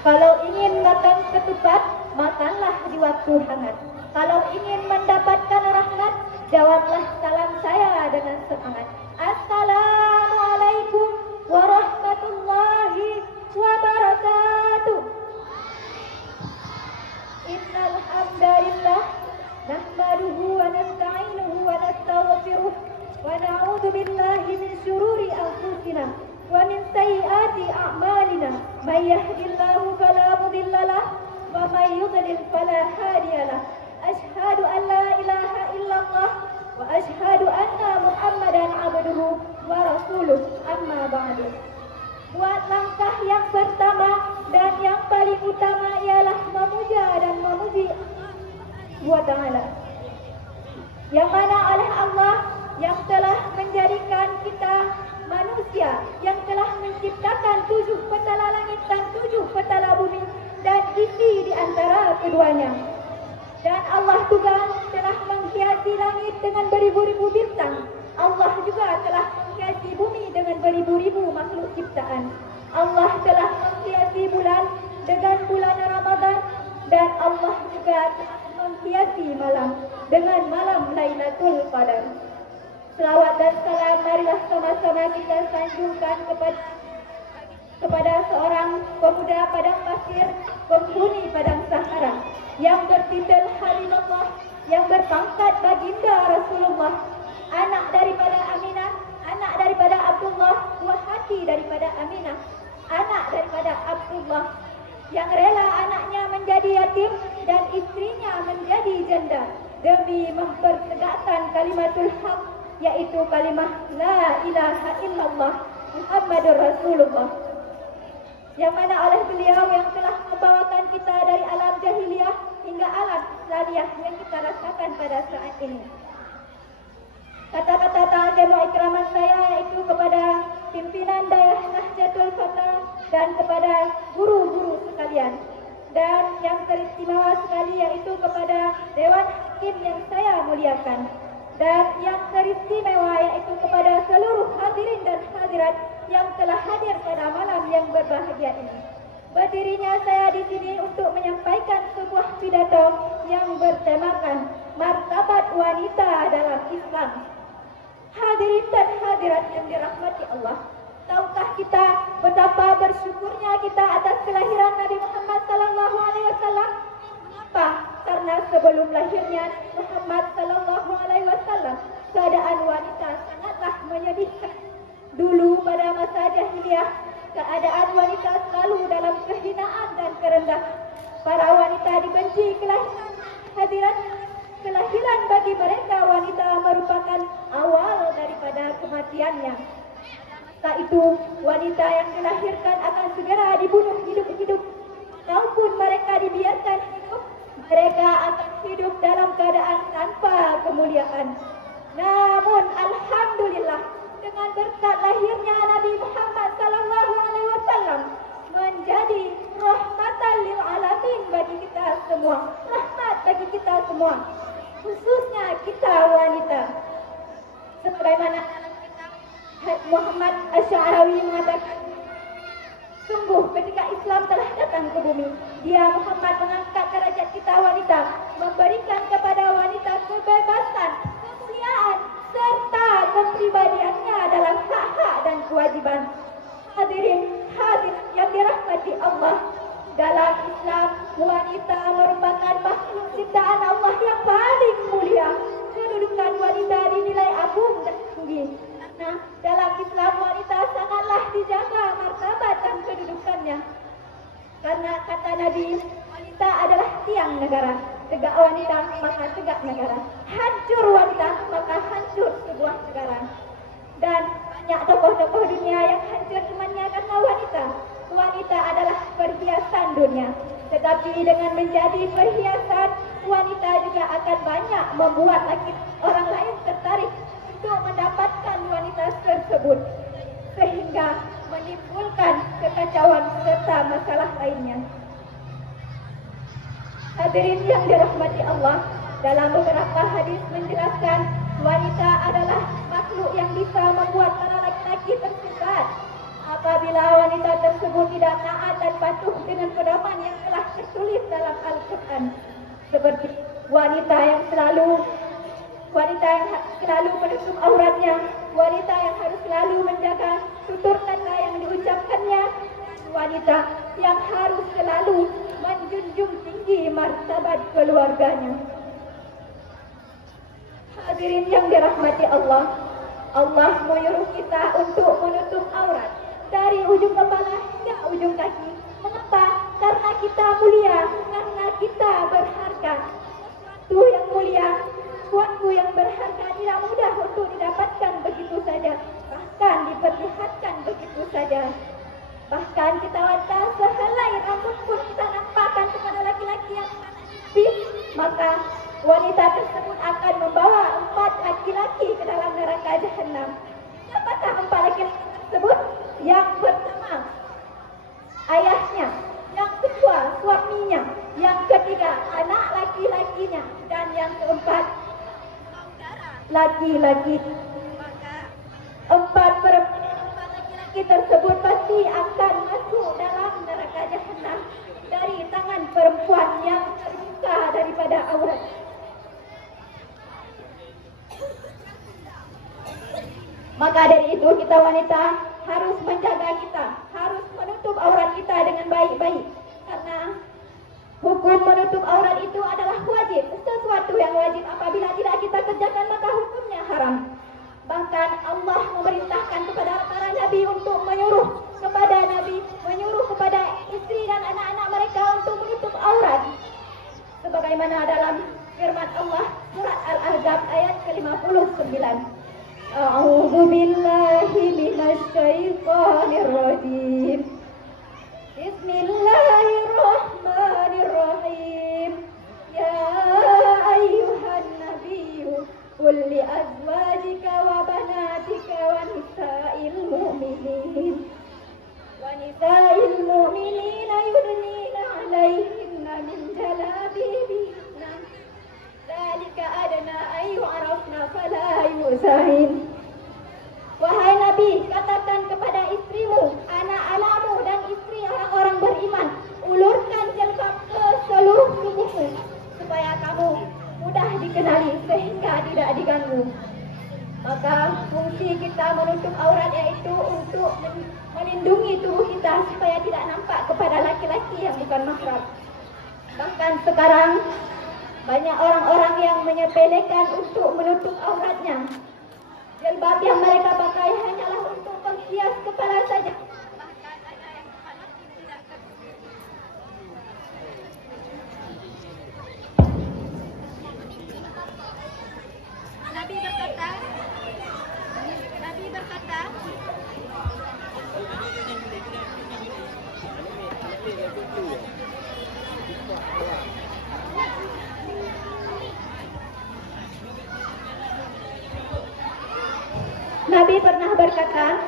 Kalau ingin makan ketupat, makanlah di waktu hangat. Kalau ingin mendapatkan rahmat, jawablah salam saya dengan semangat. Assalamualaikum warahmatullahi wabarakatuh. Innal hamdalillah nahmaduhu wa nasta'inuhu wa nastaghfiruh wa na'udzu billahi min syururi anfusina wa min sayyiati a'malina. May yahdihillahu fala mudilla lahu wa may yudlil fala hadiya lahu. Asyhadu an la ilaha illallah wa asyhadu anna Muhammadan abduhu wa rasuluh. Amma ba'du. Buat langkah yang pertama dan yang paling utama ialah memuja dan memuji Allah Ta'ala, yang mana oleh Allah yang telah menjadikan kita manusia, yang telah menciptakan 7 petala langit dan 7 petala bumi dan isi di antara keduanya. Dan Allah juga telah menghiasi langit dengan beribu-ribu bintang. Allah juga telah menghiasi bumi dengan beribu-ribu makhluk ciptaan. Allah telah menghiasi bulan dengan bulan Ramadan, dan Allah juga telah menghiasi malam dengan malam Lailatul Qadar. Selawat dan salam marilah sama-sama kita sanjungkan kepada seorang pemuda padang pasir, penghuni padang Sahara, yang bertitel Habibullah, yang berpangkat baginda Rasulullah, anak daripada Aminah, anak daripada Abdullah, buah hati daripada Aminah, anak daripada Abdullah, yang rela anaknya menjadi yatim dan istrinya menjadi janda demi mempertegakkan kalimatul haq, yaitu kalimah la ilaha illallah Muhammadur Rasulullah, yang mana oleh beliau yang telah membawakan kita dari alam jahiliyah hingga alam Islamiyah yang kita rasakan pada saat ini. Kata-kata ta'zim wa ikraman saya yaitu kepada pimpinan Dayah Nahdlatul Fatah dan kepada guru-guru sekalian, dan yang teristimewa sekali yaitu kepada Dewan Hakim yang saya muliakan, dan yang teristimewa yaitu kepada seluruh hadirin dan hadirat yang telah hadir pada malam yang berbahagia ini. Berdirinya saya di sini untuk menyampaikan sebuah pidato yang bertemakan martabat wanita dalam Islam. Hadirin dan hadirat yang dirahmati Allah, tahukah kita betapa bersyukurnya kita atas kelahiran Nabi Muhammad sallallahu alaihi wasallam? Mengapa? Karena sebelum lahirnya Muhammad sallallahu alaihi wasallam, keadaan wanita sangatlah menyedihkan. Dulu pada masa jahiliyah, keadaan wanita selalu dalam kehinaan dan kerendahan. Para wanita dibenci kelahiran hadirat. Kelahiran bagi mereka wanita merupakan awal daripada kematiannya. Saat itu wanita yang dilahirkan akan segera dibunuh hidup-hidup, maupun mereka dibiarkan hidup, mereka akan hidup dalam keadaan tanpa kemuliaan. Namun alhamdulillah, dengan berkat lahirnya Nabi Muhammad sallallahu alaihi wasallam menjadi rahmatan lil alamin bagi kita semua, rahmat bagi kita semua, khususnya kita wanita. Sebagaimana Muhammad Asy'arawi mengatakan, sungguh ketika Islam telah datang ke bumi, dia Muhammad mengangkat derajat kita wanita, memberikan kepada wanita kebebasan, kemuliaan, serta kepribadiannya dalam hak-hak dan kewajiban. Hadirin hadirat yang dirahmati Allah, dalam Islam wanita merupakan makhluk ciptaan Allah yang paling mulia. Kedudukan wanita dinilai agung dan tinggi. Nah, dalam Islam wanita sangatlah dijaga martabat dan kedudukannya. Karena kata Nabi, wanita adalah tiang negara. Tegak wanita maka tegak negara. Hancur wanita maka hancur sebuah negara. Dan banyak tokoh-tokoh dunia yang hancur imannya karena wanita. Wanita adalah perhiasan dunia. Tetapi dengan menjadi perhiasan, wanita juga akan banyak membuat orang lain tertarik untuk mendapatkan wanita tersebut, sehingga menimbulkan kekacauan serta masalah lainnya. Hadirin yang dirahmati Allah, dalam beberapa hadis menjelaskan wanita adalah makhluk yang bisa membuat para laki-laki tersesat. Apabila apabila wanita tersebut tidak taat dan patuh dengan pedoman yang telah tertulis dalam Al-Quran, seperti wanita yang selalu menutup auratnya, wanita yang harus selalu menjaga tutur kata yang diucapkannya, wanita yang harus selalu menjunjung tinggi martabat keluarganya. Hadirin yang dirahmati Allah, Allah menyuruh kita untuk menutup aurat dari ujung kepala hingga ujung kaki. Mengapa? Karena kita mulia, karena kita berharga. Sesuatu yang mulia, sesuatu yang berharga tidak mudah untuk didapatkan begitu saja, bahkan diperlihatkan begitu saja. Bahkan kita wanita sehelai rambut pun kita nampakkan kepada laki-laki yang fit, maka wanita tersebut akan membawa 4 laki-laki ke dalam neraka jahanam. Siapakah 4 laki-laki tersebut? Yang pertama, ayahnya. Yang kedua, suaminya. Yang ketiga, anak laki-lakinya. Dan yang keempat, laki-laki. Maka 4 laki-laki tersebut pasti akan masuk dalam neraka jahanam dari tangan perempuan yang terbuka daripada aurat. Maka dari itu kita wanita harus menjaga kita, harus menutup aurat kita dengan baik-baik. Karena hukum menutup aurat itu adalah wajib, sesuatu yang wajib. Apabila tidak kita kerjakan maka hukumnya haram. Bahkan Allah memerintahkan kepada para nabi untuk menyuruh kepada istri dan anak-anak mereka untuk menutup aurat. Sebagaimana dalam firman Allah surat Al-Ahzab ayat ke-59. A'udzu billahi minasy syaithanir rajim. Bismillahirrahmanirrahim. Ya ayyuhan nabiyyu qul li azwajika wa banatika wa nisa'il mu'minina yudnina 'alaihinna min jalabibihinna. Dzalika adna ay yu'rafna fala yuzahin. Wahai Nabi, katakan kepada istrimu, anak-anakmu dan istri orang-orang beriman, ulurkan jilbab ke seluruh tubuhmu supaya kamu mudah dikenali sehingga tidak diganggu. Maka fungsi kita menutup aurat yaitu untuk melindungi tubuh kita supaya tidak nampak kepada laki-laki yang bukan mahram. Bahkan sekarang banyak orang-orang yang menyepelekan untuk menutup auratnya. Jilbab yang mereka pakai hanyalah untuk menghias kepala saja. Nabi berkata, Nabi pernah berkata,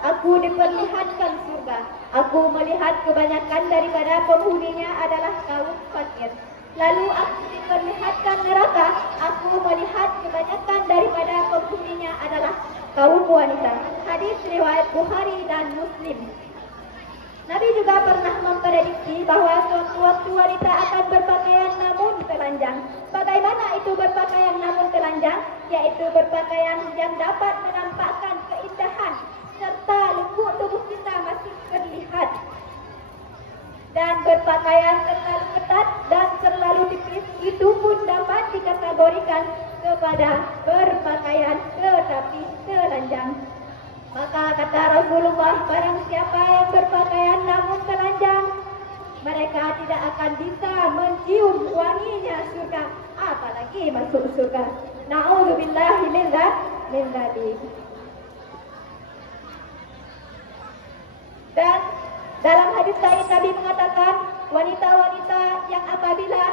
aku diperlihatkan surga. Aku melihat kebanyakan daripada penghuninya adalah kaum fakir. Lalu aku diperlihatkan neraka. Aku melihat kebanyakan daripada penghuninya adalah kaum wanita. Hadis riwayat Bukhari dan Muslim. Nabi juga pernah memprediksi bahwa suatu waktu wanita akan berpakaian namun telanjang. Bagaimana itu berpakaian namun telanjang? Yaitu berpakaian yang dapat menampakkan keindahan serta lekuk tubuh kita masih terlihat. Dan berpakaian terlalu ketat dan terlalu tipis itu pun dapat dikategorikan kepada berpakaian tetapi telanjang. Maka kata Rasulullah, barang siapa yang berpakaian namun telanjang, mereka tidak akan bisa mencium wanginya surga, apalagi masuk surga. Na'udzubillahi min dzalik. Dan dalam hadis lain Nabi mengatakan, wanita-wanita yang apabila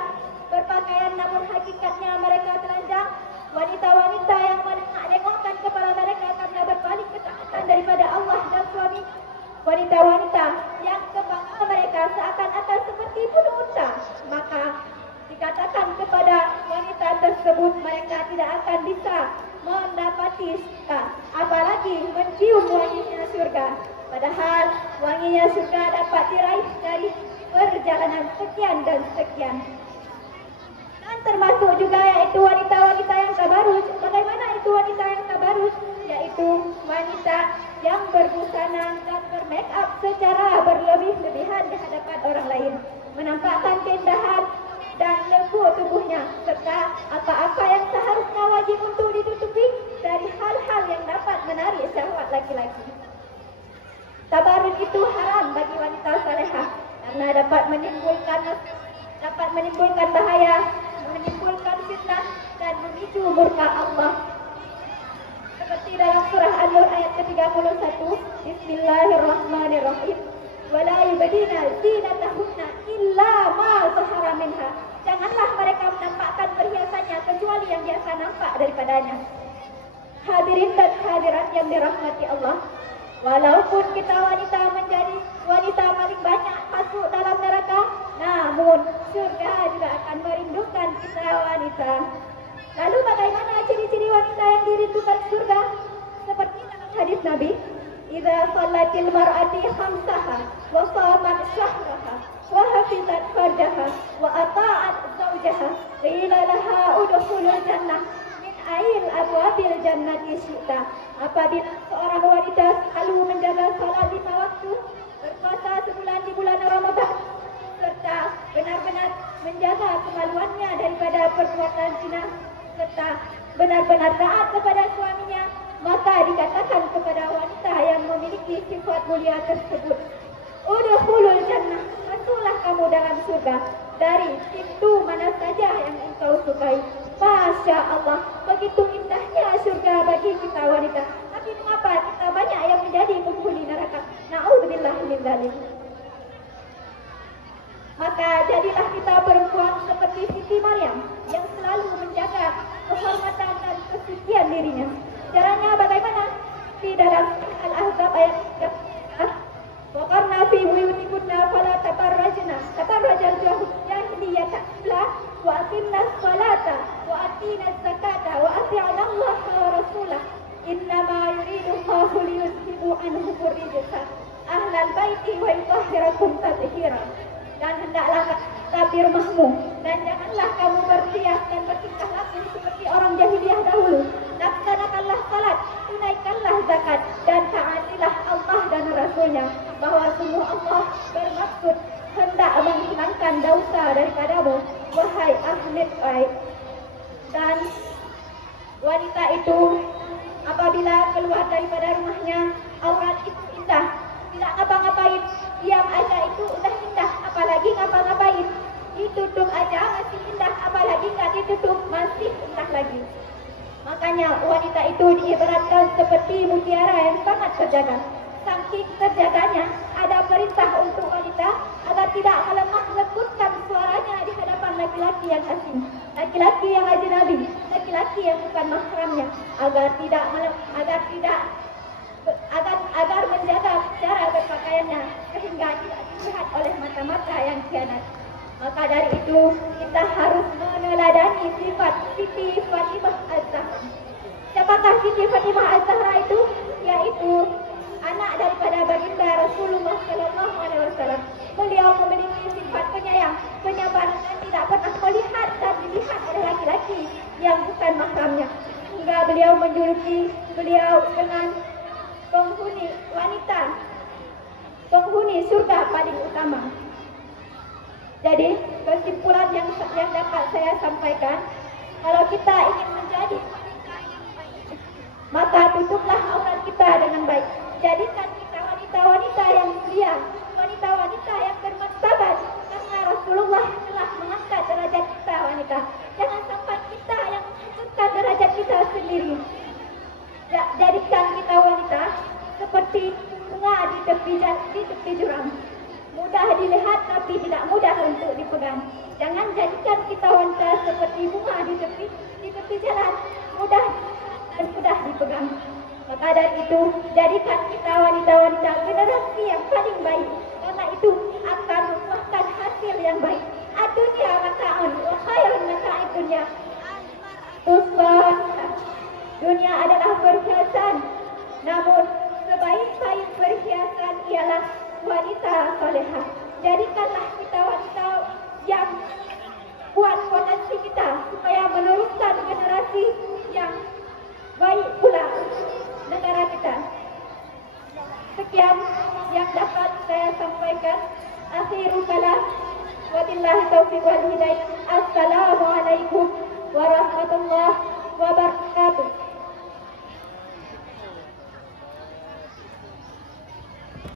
berpakaian namun hakikatnya mereka telanjang, wanita-wanita yang menengok-nengokkan kepala mereka karena berpaling ketaatan daripada Allah dan suami, wanita-wanita yang kepala mereka seakan-akan seperti bulu unta, maka dikatakan kepada wanita tersebut mereka tidak akan bisa mendapati surga, apalagi mencium wanginya surga. Padahal wanginya surga dapat diraih dari perjalanan sekian dan sekian. Dan termasuk juga yaitu wanita-wanita yang tabarruj. Bagaimana itu wanita yang tabarruj? Yaitu wanita yang berbusana dan bermake up secara berlebih-lebihan di hadapan orang lain, menampakkan keindahan dan lembut tubuhnya serta apa-apa yang seharusnya wajib untuk ditutupi dari hal-hal yang dapat menarik syahwat laki-laki. Tabarruj itu haram bagi wanita salehah karena dapat menimbulkan bahaya, menimbulkan fitnah dan memicu murka Allah. Seperti dalam surah An-Nur ayat ke-31, Bismillahirrahmanirrahim. Wala yubdina zinatahunna illa ma zahara minha. Janganlah mereka menampakkan perhiasannya kecuali yang biasa nampak daripadanya. Hadirin dan hadirat yang dirahmati Allah, walaupun kita wanita menjadi wanita paling banyak masuk dalam neraka, namun surga juga akan merindukan kita wanita. Lalu bagaimana ciri-ciri wanita yang dirindukan surga? Seperti dalam hadis Nabi, idza shallatil mar'ati khamsaha wa shamat syahraha wa hafizat farjaha wa ata'at zawjaha qila laha udkhulul jannah min ail abwabil jannati syi'ta. Apabila seorang wanita selalu menjaga salat 5 waktu, berpuasa sebulan di bulan Ramadan, serta benar-benar menjaga kemaluannya daripada perbuatan zina, serta benar-benar taat kepada suaminya, maka dikatakan kepada wanita yang memiliki sifat mulia tersebut, udkhulul jannah, masuklah kamu dalam surga dari pintu mana saja yang engkau sukai. Masya Allah, begitu indahnya surga bagi kita wanita. Tapi mengapa kita banyak yang menjadi penghuni neraka? Na'udzubillah min dzalik. Maka jadilah kita perempuan seperti Siti Maryam yang selalu menjaga kehormatan dan kesucian dirinya. Caranya bagaimana? Di dalam Al-Ahzab ayat 3, waqarna fi buyutikunna fala tabarrajal jahiliyata wa aqimna salata wa atina zakata wa ati'na Allah wa rasulah innama yuridu Allahu liyuzhibu anhum rijsa ahlal baiti wa yutahhirakum tathira. Dan hendaklah tetap di rumahmu, dan janganlah kamu berhias dan bertingkah laku seperti orang jahiliyah dahulu. Laksanakanlah salat, tunaikanlah zakat, dan taatilah Allah dan Rasulnya, bahwa semua Allah bermaksud hendak menghilangkan dosa daripadamu, wahai ahli baik. Dan wanita itu apabila keluar daripada rumahnya, aurat itu indah, tidak ngapa-ngapain, diam aja itu udah indah, apalagi ngapa-ngapain, ditutup aja masih indah, apalagi nggak ditutup masih indah lagi. Makanya wanita itu diibaratkan seperti mutiara yang sangat terjaga. Saking terjaganya, ada perintah untuk wanita agar tidak melemah lembutkan suaranya di hadapan laki-laki yang asing, laki-laki yang ajnabi, laki-laki yang bukan mahramnya, agar menjaga cara berpakaiannya sehingga tidak dilihat oleh mata-mata yang khianat. Maka dari itu kita harus meneladani sifat Siti Fatimah Az-Zahra. Siapakah Siti Fatimah Az-Zahra itu? Yaitu anak daripada baginda Rasulullah Sallallahu Alaihi Wasallam. Beliau memiliki sifat penyayang, penyabar, dan tidak pernah melihat dan dilihat oleh laki-laki yang bukan mahramnya, hingga beliau menjuluki beliau dengan penghuni surga paling utama. Jadi kesimpulan yang dapat saya sampaikan, kalau kita ingin menjadi wanita yang baik, maka tutuplah aurat kita dengan baik. Jadikan kita wanita-wanita yang mulia, wanita-wanita yang bermartabat, karena Rasulullah telah mengangkat derajat kita wanita. Jangan sampai kita yang mengangkat derajat kita sendiri. Jadikan kita wanita seperti bunga di tepi jurang, mudah dilihat tapi tidak mudah untuk dipegang. Jangan jadikan kita wanita seperti bunga di tepi jalan, mudah dan mudah dipegang. Maka dari itu, jadikan kita wanita-wanita generasi yang paling baik, karena itu akan membuahkan hasil yang baik. Adunya mata'un wa khairun mata'id dunya. Dunia adalah perhiasan, namun sebaik paling berhiasan ialah wanita solehah. Jadikanlah kita wanita yang kuat potensi kita supaya meneruskan generasi yang baik pula negara kita. Sekian yang dapat saya sampaikan. Akhirul kalam. Wabillahi taufiq wal hidayah. Assalamualaikum warahmatullahi wabarakatuh.